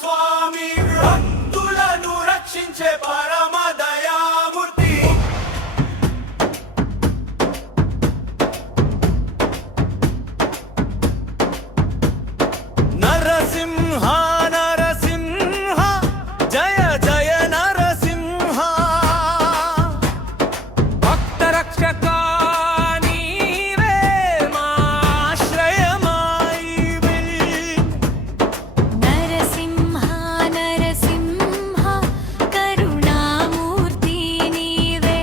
స్వామి భక్తులను రక్షించే పరమ దయామూర్తి. నరసింహ నరసింహ జయ జయ నరసింహ. భక్త రక్షక నీవే మా ఆశ్రయమాయివే. నరసింహ నరసింహ కరుణామూర్తి నీవే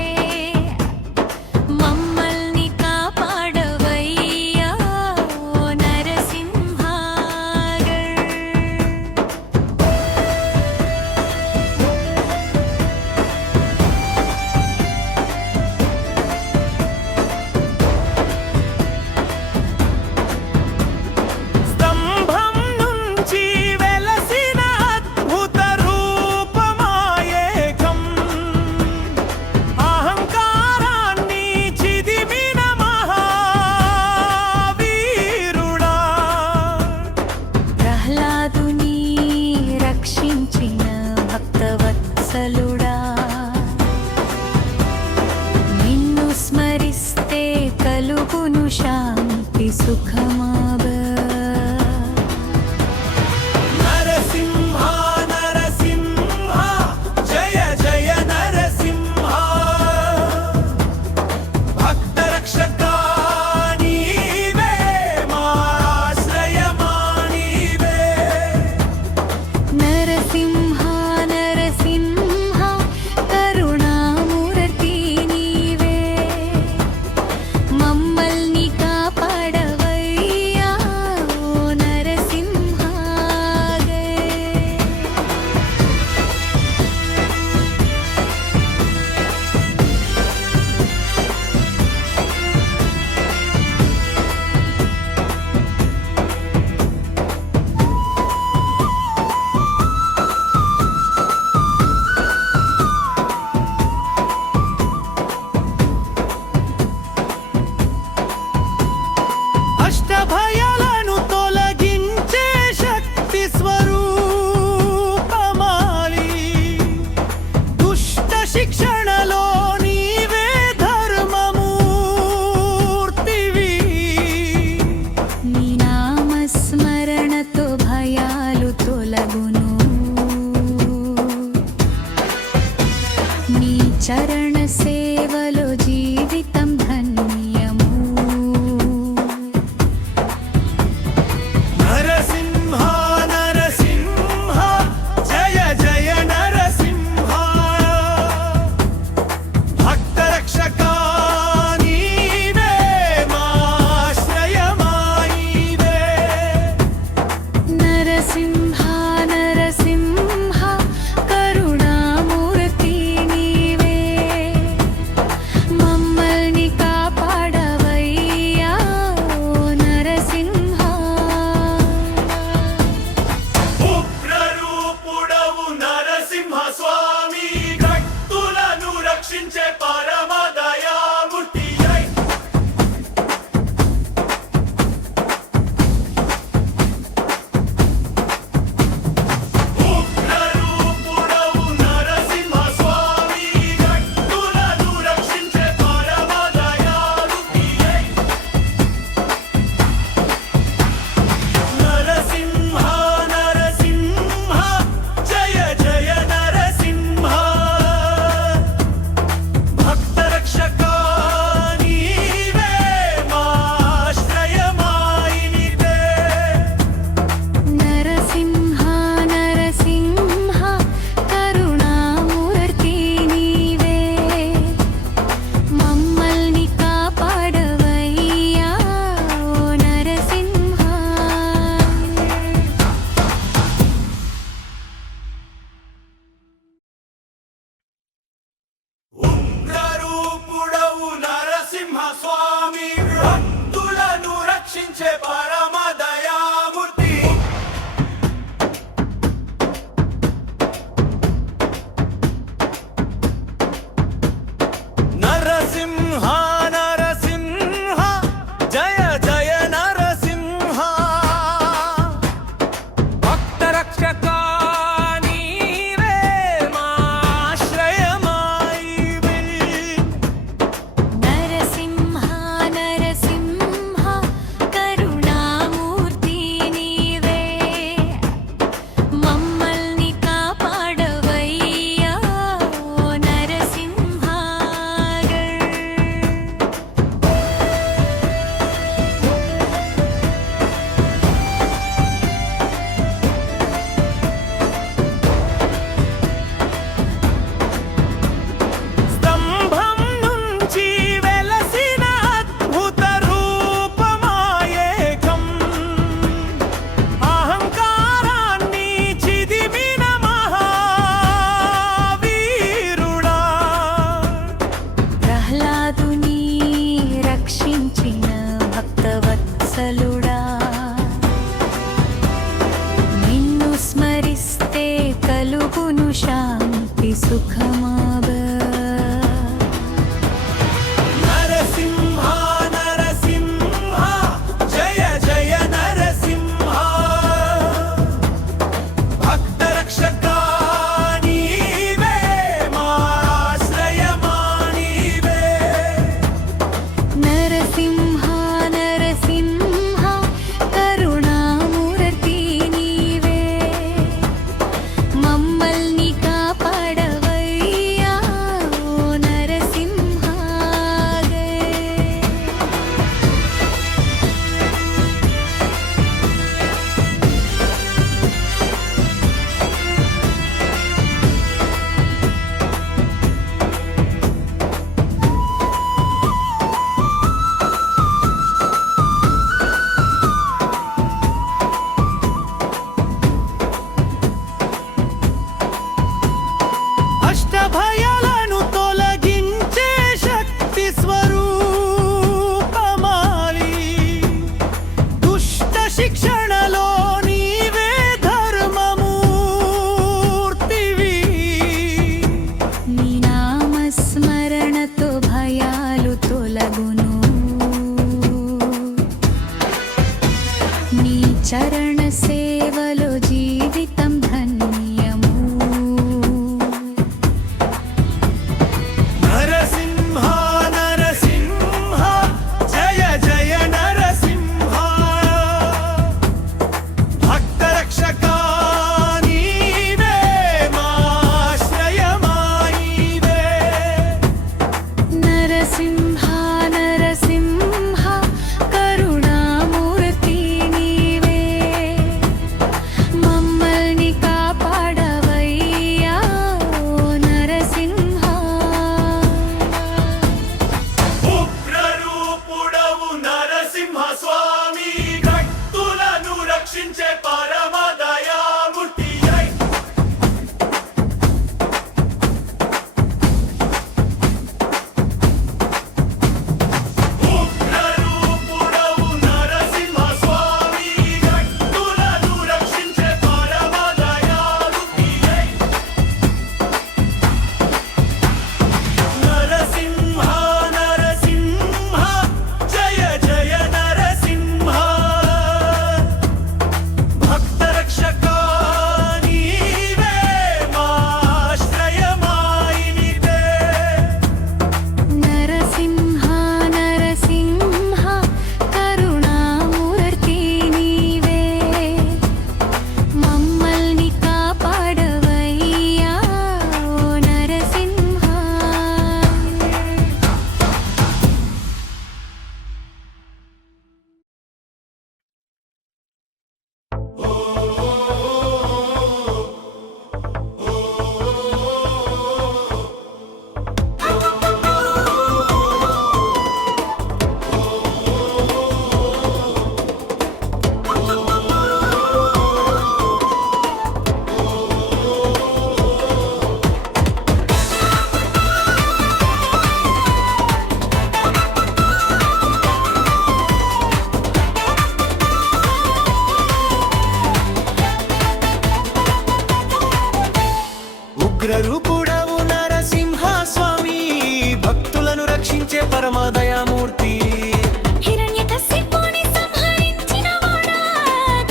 మమ్మల్ని కాపాడవయ్యా ఓ నరసింహాగర్. స్తంభం నుంచి వెలసిన అద్భుత రూపమాయేకం. అహంకారాన్ని చిదిమిన మహావీరుడా. ప్రహ్లాదుని రక్షించిన భక్తవత్సలుడా నిన్ను స్మరిస్తే కలుగును శాంతి సుఖమాబ. నరసింహ నరసింహ జయ జయ నరసింహ. భక్త రక్షక నీవే మా ఆశ్రయమా నీవే. నరసింహ నరసింహ కరుణామూర్తి నీవే మమ్మల్ని కాపాడవయ్యా సుఖమాబ నరసింహ నరసింహ జయ జయ నరసింహ భక్త రక్షక నీవే మా ఆశ్రయమా నీవే నరసింహ నరసింహ కరుణామూర్తి నీవే మమ్మల్ని కాపాడవయ్యా ఓ నరసింహ అష్టభయాలను తొలగించే శక్తి స్వరూపమాలి దుష్ట శిక్షణలో నీవే ధర్మమూర్తివి నీ నామస్మరణతో భయాలు తొలగును నీ చరణ సేవలో జీవితం ధన్యము నరసింహ నరసింహ జయ జయ నరసింహ భక్త రక్షక నీవే మా ఆశ్రయమా నీవే నరసింహ నరసింహ కరుణామూర్తి నీవే మమ్మల్ని కాపాడవయ్యా ఓ నరసింహ ఉగ్రరూపుడవు నరసింహ స్వామి భక్తులను రక్షించే పరమ దయామూర్తి ఉగ్రరూపుడవు నరసింహ స్వామి భక్తులను రక్షించే పరమ దయామూర్తి నరసింహ నరసింహ జయ జయ నరసింహ భక్త రక్షక నీవే మా ఆశ్రయమా నీవే నరసింహ నరసింహ కరుణామూర్తి నీవే మమ్మల్ని కాపాడవయ్యా ఓ నరసింహ ఉగ్రరూపుడవు నరసింహ స్వామి భక్తులను రక్షించే పరమ దయామూర్తి హిరణ్యకశిపుని సంహరించినవాడా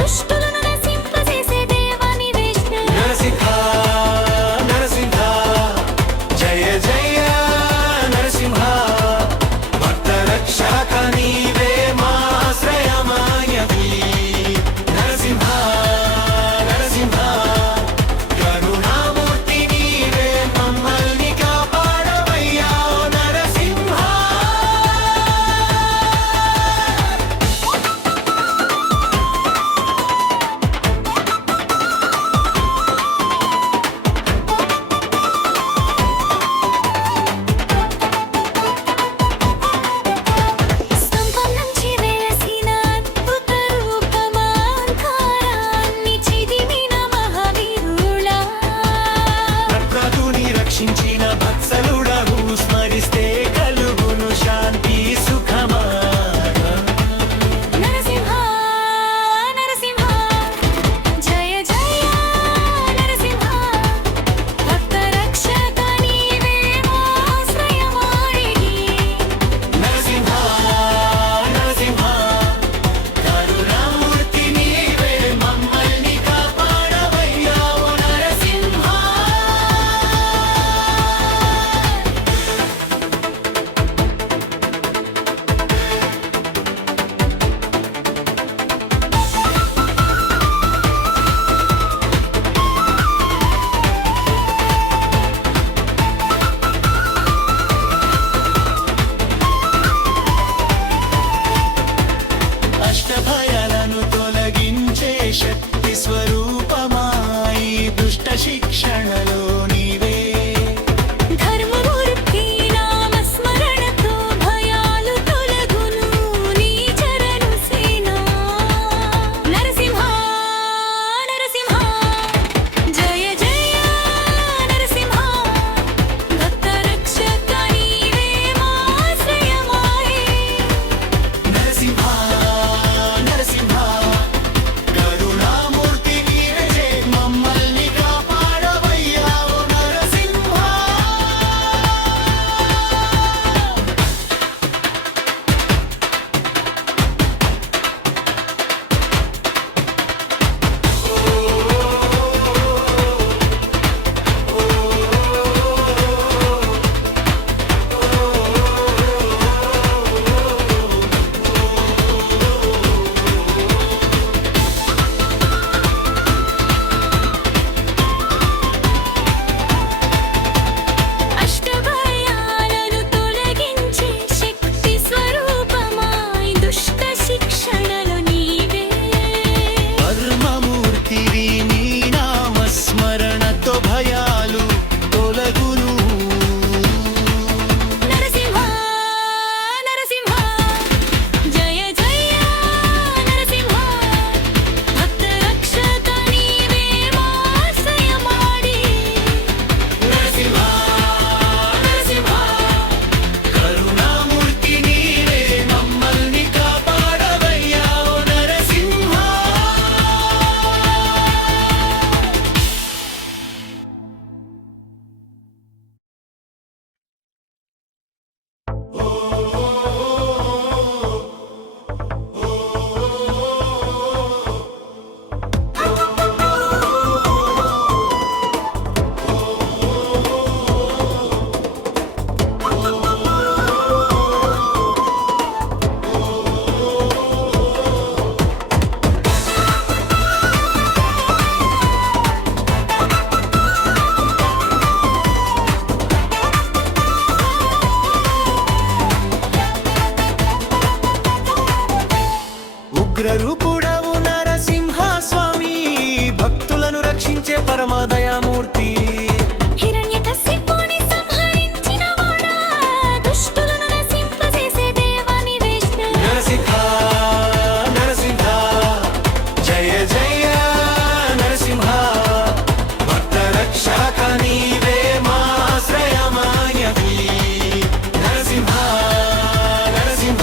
దుష్టులను నశింపజేసే దేవాని విష్ణు నరసింహ నరసింహ జయ జయ నరసింహ భక్త రక్షక నీవే మా ఆశ్రయమాయవి నరసింహ నరసింహ కరుణామూర్తి నీవే భయాలను తొలగించే శక్తి స్వరూపమాయి దుష్ట శిక్షణలో నీవే ధర్మమూర్తి నామస్మరణతో భయాలు తొలగును నీ చరణు సేన నరసింహ నరసింహ జయ జయ నరసింహ భక్త రక్షక నీవే మా ఆశ్రయమాయే నరసింహ నరసింహ కరుణామూర్తి నీవే మమ్మల్ని కాపాడవయ్యా ఓ నరసింహ అష్టభయాలను తొలగించే శక్తి స్వరూపమాయి దుష్ట శిక్షణలు నీవే ధర్మమూర్తివి నీ నామస్మరణతో భయాలు తొలగును నరసింహ నరసింహ జయ జయ నరసింహ భక్త రక్షక నీవే మా ఆశ్రయమాడి నరసింహ నరసింహ కరుణామూర్తి నీవే మమ్మల్ని కాపాడవయ్యా ఓ నరసింహ ఉగ్రరూపుడవు నరసింహ స్వామి భక్తులను రక్షించే పరమదయామూర్తి హిరణ్యకశిపుని సంహరించిన వాడా దుష్టులను నశింపజేసే దేవా నీవే నరసింహ నరసింహ జయ జయ నరసింహ భక్త రక్షక నీవే మా ఆశ్రయమాయవి నరసింహ నరసింహ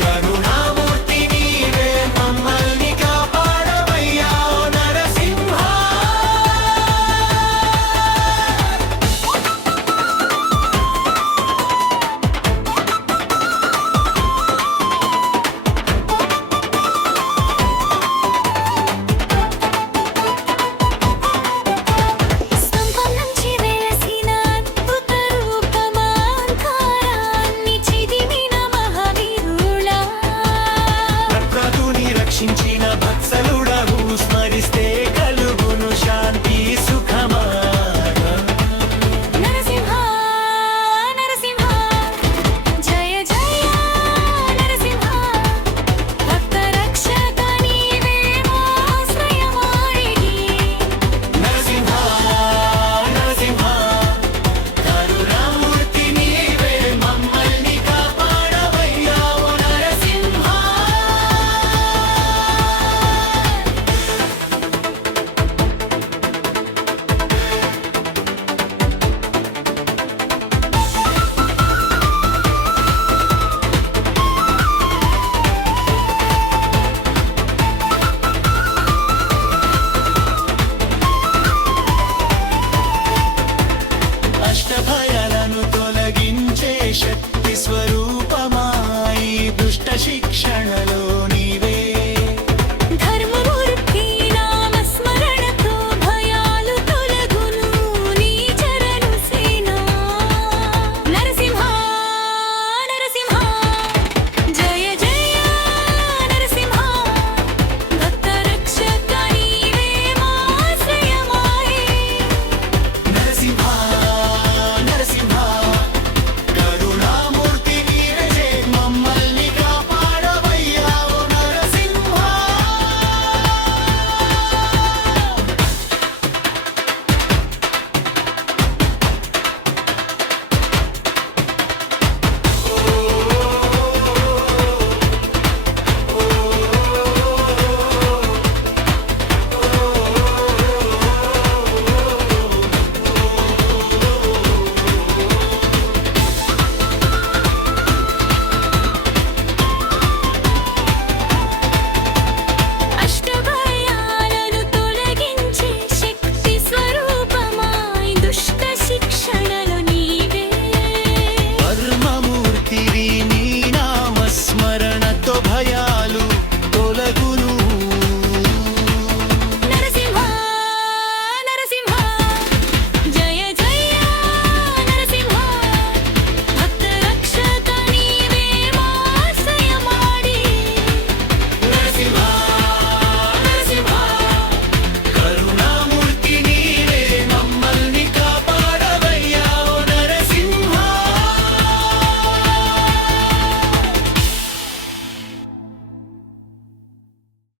కరుణామూర్తి నీవే మమ్మల్ని కాపాడవయ్యా ఓ నరసింహ స్తంభం నుంచి వెలసిన అద్భుత రూపమాంకారాన్ని చిదిమిన మహావీరులా ప్రకృతిని రక్షించిన భక్సలు